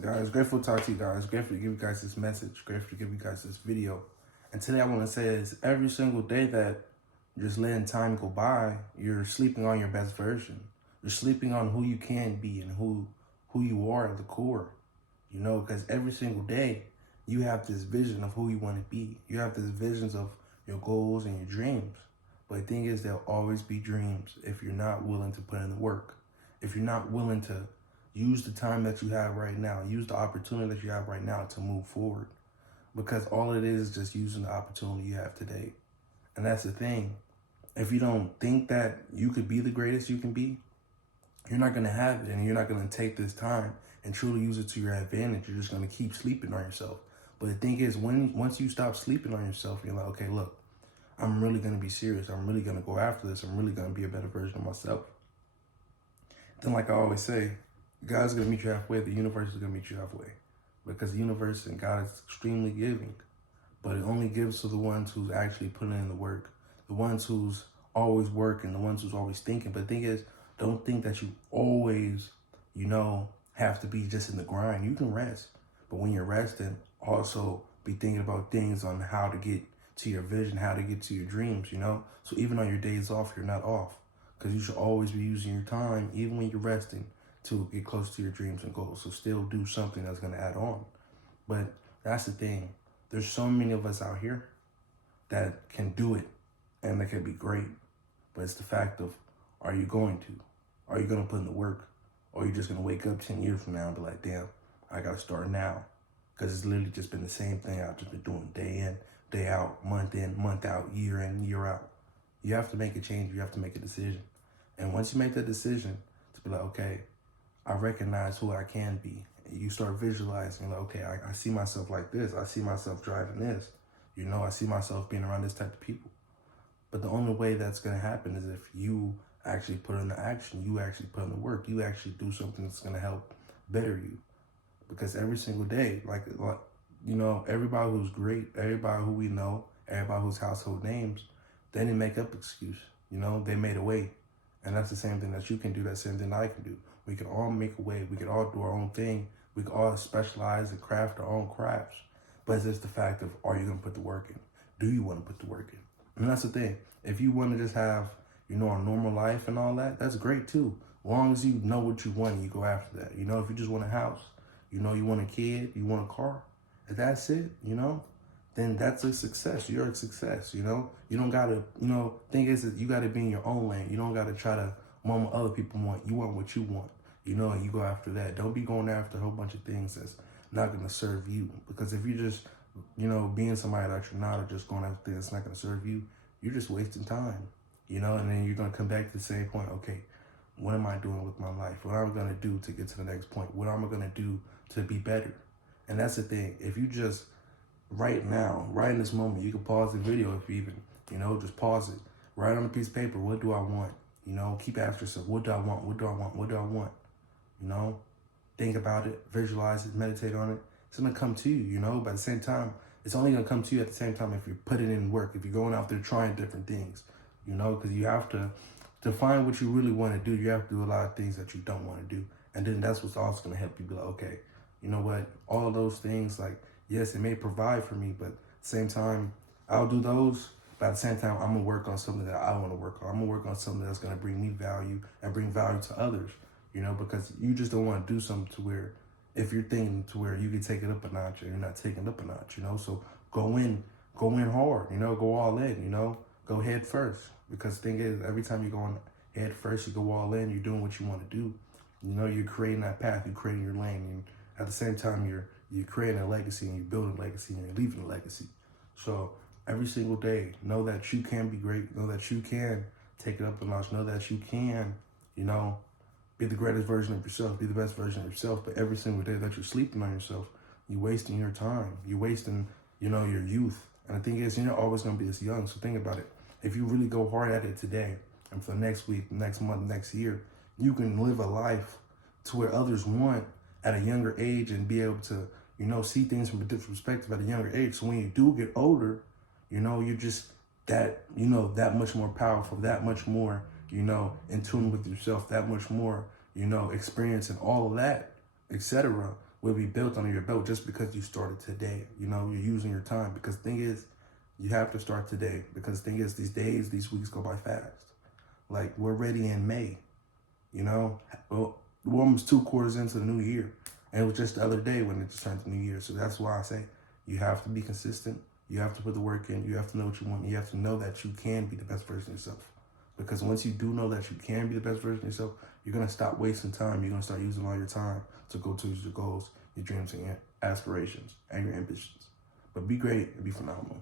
Guys, grateful to talk to you guys. Grateful to give you guys this message. Grateful to give you guys this video. And today I want to say is every single day that you're just letting time go by, you're sleeping on your best version. You're sleeping on who you can be and who you are at the core. You know, because every single day you have this vision of who you want to be. You have these visions of your goals and your dreams. But the thing is, there'll always be dreams if you're not willing to put in the work. If you're not willing to use the time that you have right now, use the opportunity that you have right now to move forward. Because all it is just using the opportunity you have today. And that's the thing. If you don't think that you could be the greatest you can be, you're not going to have it, and you're not going to take this time and truly use it to your advantage. You're just going to keep sleeping on yourself. But the thing is, once you stop sleeping on yourself, you're like, okay, look, I'm really going to be serious. I'm really going to go after this. I'm really going to be a better version of myself. Then, like I always say, God's going to meet you halfway. The universe is going to meet you halfway. Because the universe and God is extremely giving. But it only gives to the ones who's actually putting in the work. The ones who's always working. The ones who's always thinking. But the thing is, don't think that you always, have to be just in the grind. You can rest. But when you're resting, also be thinking about things on how to get to your vision, how to get to your dreams, So even on your days off, you're not off. Because you should always be using your time, even when you're resting, to get close to your dreams and goals. So still do something that's going to add on. But that's the thing. There's so many of us out here that can do it and that can be great. But it's the fact of, are you going to? Are you going to put in the work? Or are you just going to wake up 10 years from now and be like, damn, I got to start now? Because it's literally just been the same thing I've just been doing day in, day out, month out, year in, year out. You have to make a change. You have to make a decision. And once you make that decision to be like, okay, I recognize who I can be. You start visualizing, like, okay, I see myself like this. I see myself driving this. I see myself being around this type of people. But the only way that's going to happen is if you actually put in the action, you actually put in the work, you actually do something that's going to help better you. Because every single day, everybody who's great, everybody who we know, everybody who's household names, they didn't make up excuse. They made a way. And that's the same thing that you can do, that same thing I can do. We can all make a way. We can all do our own thing. We can all specialize and craft our own crafts. But it's just the fact of, are you going to put the work in? Do you want to put the work in? And that's the thing. If you want to just have, a normal life and all that, that's great too. As long as you know what you want and you go after that. If you just want a house, you want a kid, you want a car, if that's it, then that's a success. You're a success, You don't got to, thing is that you got to be in your own lane. You don't got to try to want what other people want. You want what you want, and you go after that. Don't be going after a whole bunch of things that's not going to serve you. Because if you just, being somebody that you're not, or just going after things that's not going to serve you, you're just wasting time, and then you're going to come back to the same point. Okay, what am I doing with my life? What am I going to do to get to the next point? What am I going to do to be better? And that's the thing. If you just, right now, right in this moment, you can pause the video if you even, just pause it. Write on a piece of paper, what do I want? Keep asking yourself, what do I want? What do I want? What do I want? Think about it, visualize it, meditate on it. It's going to come to you, But at the same time, it's only going to come to you at the same time if you put it in work, if you're going out there trying different things, because you have to find what you really want to do. You have to do a lot of things that you don't want to do. And then that's what's also going to help you be like, okay, you know what? All of those things, like, yes, it may provide for me, but at the same time, I'll do those. But at the same time, I'm going to work on something that I want to work on. I'm going to work on something that's going to bring me value and bring value to others, because you just don't want to do something to where, if you're thinking to where you can take it up a notch and you're not taking it up a notch, So go in hard, go all in, go head first. Because the thing is, every time you go on head first, you go all in, you're doing what you want to do. You're creating that path, you're creating your lane. And at the same time, you're creating a legacy and you're building a legacy and you're leaving a legacy. So every single day, know that you can be great. Know that you can take it up a notch. Know that you can, be the greatest version of yourself, be the best version of yourself. But every single day that you're sleeping on yourself, you're wasting your time. You're wasting, your youth. And the thing is, you're not always going to be this young. So think about it. If you really go hard at it today and for the next week, next month, next year, you can live a life to where others want at a younger age and be able to, see things from a different perspective at a younger age. So when you do get older, you're just that, that much more powerful, that much more, in tune with yourself, that much more, experience and all of that, etc. will be built under your belt just because you started today. You know, you're using your time, because the thing is, you have to start today, because the thing is, these days, these weeks go by fast. Like, we're already in May, you know? Well, we're almost 2 quarters into the new year. And it was just the other day when it just turned the new year. So that's why I say you have to be consistent. You have to put the work in. You have to know what you want. You have to know that you can be the best version of yourself. Because once you do know that you can be the best version of yourself, you're going to stop wasting time. You're going to start using all your time to go towards your goals, your dreams, and your aspirations, and your ambitions. But be great and be phenomenal.